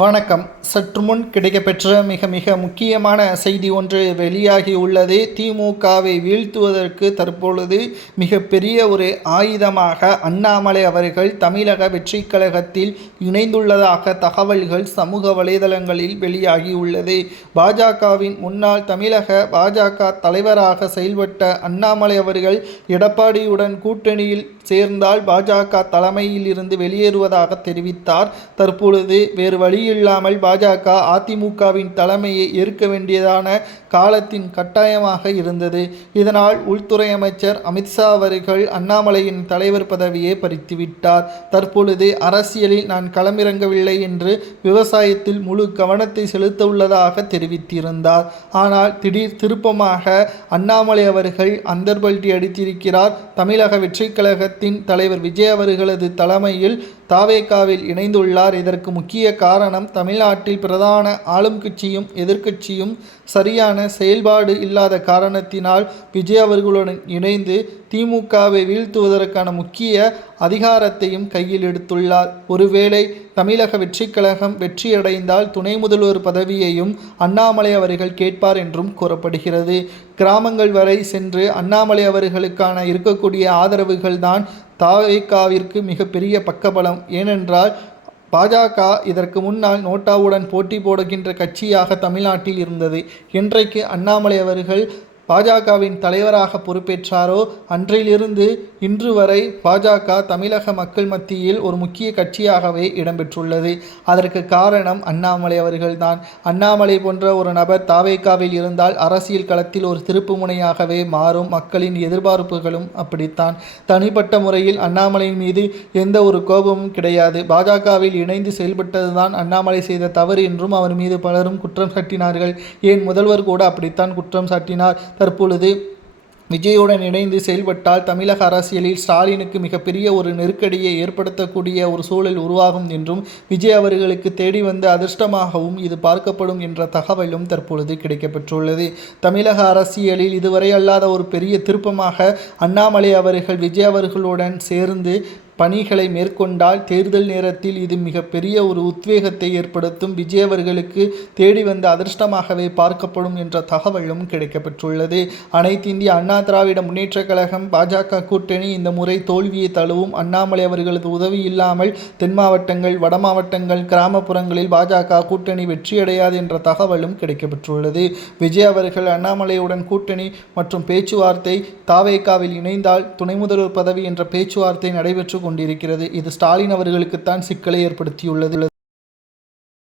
வணக்கம். சற்று முன் கிடைக்கப்பெற்ற மிக முக்கியமான செய்தி ஒன்று வெளியாகி உள்ளது. திமுகவை வீழ்த்துவதற்கு தற்பொழுது மிகப்பெரிய ஒரு ஆயுதமாக அண்ணாமலை அவர்கள் தமிழக வெற்றி கழகத்தில் இணைந்துள்ளதாக தகவல்கள் சமூக வலைதளங்களில் வெளியாகி உள்ளது. பாஜகவின் முன்னாள் தமிழக பாஜக தலைவராக செயல்பட்ட அண்ணாமலை அவர்கள் எடப்பாடியுடன் கூட்டணியில் சேர்ந்தால் பாஜக தலைமையில் இருந்து வெளியேறுவதாக தெரிவித்தார். தற்பொழுது வேறு வழியில்லாமல் பாஜக அதிமுகவின் தலைமையை ஏற்க வேண்டியதான காலத்தின் கட்டாயமாக இருந்தது. இதனால் உள்துறை அமைச்சர் அமித்ஷா அவர்கள் அண்ணாமலையின் தலைவர் பதவியை பறித்துவிட்டார். தற்பொழுது அரசியலில் நான் களமிறங்கவில்லை என்று விவசாயத்தில் முழு கவனத்தை செலுத்த உள்ளதாக தெரிவித்திருந்தார். ஆனால் திடீர் திருப்பமாக அண்ணாமலை அவர்கள் அந்தர்பல்டி அடித்திருக்கிறார். தமிழக வெற்றி கழகத்தின் தலைவர் விஜய் அவர்களது தலைமையில் தாவேகாவில் இணைந்துள்ளார். இதற்கு முக்கிய காரணம் தமிழ்நாட்டில் பிரதான ஆளும் கட்சியும் எதிர்க்கட்சியும் சரியான செயல்பாடு இல்லாத காரணத்தினால் விஜய் அவர்களுடன் இணைந்து திமுகவை வீழ்த்துவதற்கான முக்கிய அதிகாரத்தையும் கையில் எடுத்துள்ளார். ஒருவேளை தமிழக வெற்றி கழகம் வெற்றியடைந்தால் துணை முதல்வர் பதவியையும் அண்ணாமலை அவர்கள் கேட்பார் என்றும் கூறப்படுகிறது. கிராமங்கள் வரை சென்று அண்ணாமலை அவர்களுக்கான இருக்கக்கூடிய ஆதரவுகள் தான் தாவேகாவிற்கு மிகப்பெரிய பக்கபலம். ஏனென்றால் பாஜக இதற்கு முன்னால் நோட்டாவுடன் போட்டி போடுகின்ற கட்சியாக தமிழ்நாட்டில் இருந்தது. இன்றைக்கு அண்ணாமலை அவர்கள் பாஜகவின் தலைவராக பொறுப்பேற்றாரோ அன்றிலிருந்து இன்று வரை பாஜக தமிழக மக்கள் மத்தியில் ஒரு முக்கிய கட்சியாகவே இடம்பெற்றுள்ளது. அதற்கு காரணம் அண்ணாமலை அவர்கள்தான். அண்ணாமலை போன்ற ஒரு நபர் தாவேகாவில் இருந்தால் அரசியல் களத்தில் ஒரு திருப்பு முனையாகவே மாறும். மக்களின் எதிர்பார்ப்புகளும் அப்படித்தான். தனிப்பட்ட முறையில் அண்ணாமலையின் மீது எந்த ஒரு கோபமும் கிடையாது. பாஜகவில் இணைந்து செயல்பட்டதுதான் அண்ணாமலை செய்த தவறு என்றும் அவர் மீது பலரும் குற்றம் சாட்டினார்கள். ஏன் முதல்வர் கூட அப்படித்தான் குற்றம் சாட்டினார். தற்பொழுது விஜயுடன் இணைந்து செயல்பட்டால் தமிழக அரசியலில் ஸ்டாலினுக்கு மிகப்பெரிய ஒரு நெருக்கடியை ஏற்படுத்தக்கூடிய ஒரு சூழல் உருவாகும் என்றும் விஜய் அவர்களுக்கு தேடி வந்த அதிர்ஷ்டமாகவும் இது பார்க்கப்படும் என்ற தகவலும் தற்பொழுது கிடைக்கப்பெற்றுள்ளது. தமிழக அரசியலில் இதுவரை அல்லாத ஒரு பெரிய திருப்பமாக அண்ணாமலை அவர்கள் விஜய் அவர்களுடன் சேர்ந்து பணிகளை மேற்கொண்டால் தேர்தல் நேரத்தில் இது மிகப்பெரிய ஒரு உத்வேகத்தை ஏற்படுத்தும். விஜய் அவர்களுக்கு தேடி வந்த அதிர்ஷ்டமாகவே பார்க்கப்படும் என்ற தகவலும் கிடைக்கப்பெற்றுள்ளது. அனைத்து இந்திய அண்ணா திராவிட முன்னேற்ற கழகம் பாஜக கூட்டணி இந்த முறை தோல்வியை தழுவும். அண்ணாமலை அவர்களது உதவி இல்லாமல் தென் மாவட்டங்கள் வட மாவட்டங்கள் கிராமப்புறங்களில் பாஜக கூட்டணி வெற்றியடையாது என்ற தகவலும் கிடைக்கப்பெற்றுள்ளது. விஜய் அவர்கள் அண்ணாமலையுடன் கூட்டணி மற்றும் பேச்சுவார்த்தை தாவேகாவில் இணைந்தால் துணை முதல்வர் பதவி என்ற பேச்சுவார்த்தை நடைபெற்று கொண்டிருக்கிறது. இது ஸ்டாலின் அவர்களுக்குத்தான் சிக்கலை ஏற்படுத்தியுள்ளது.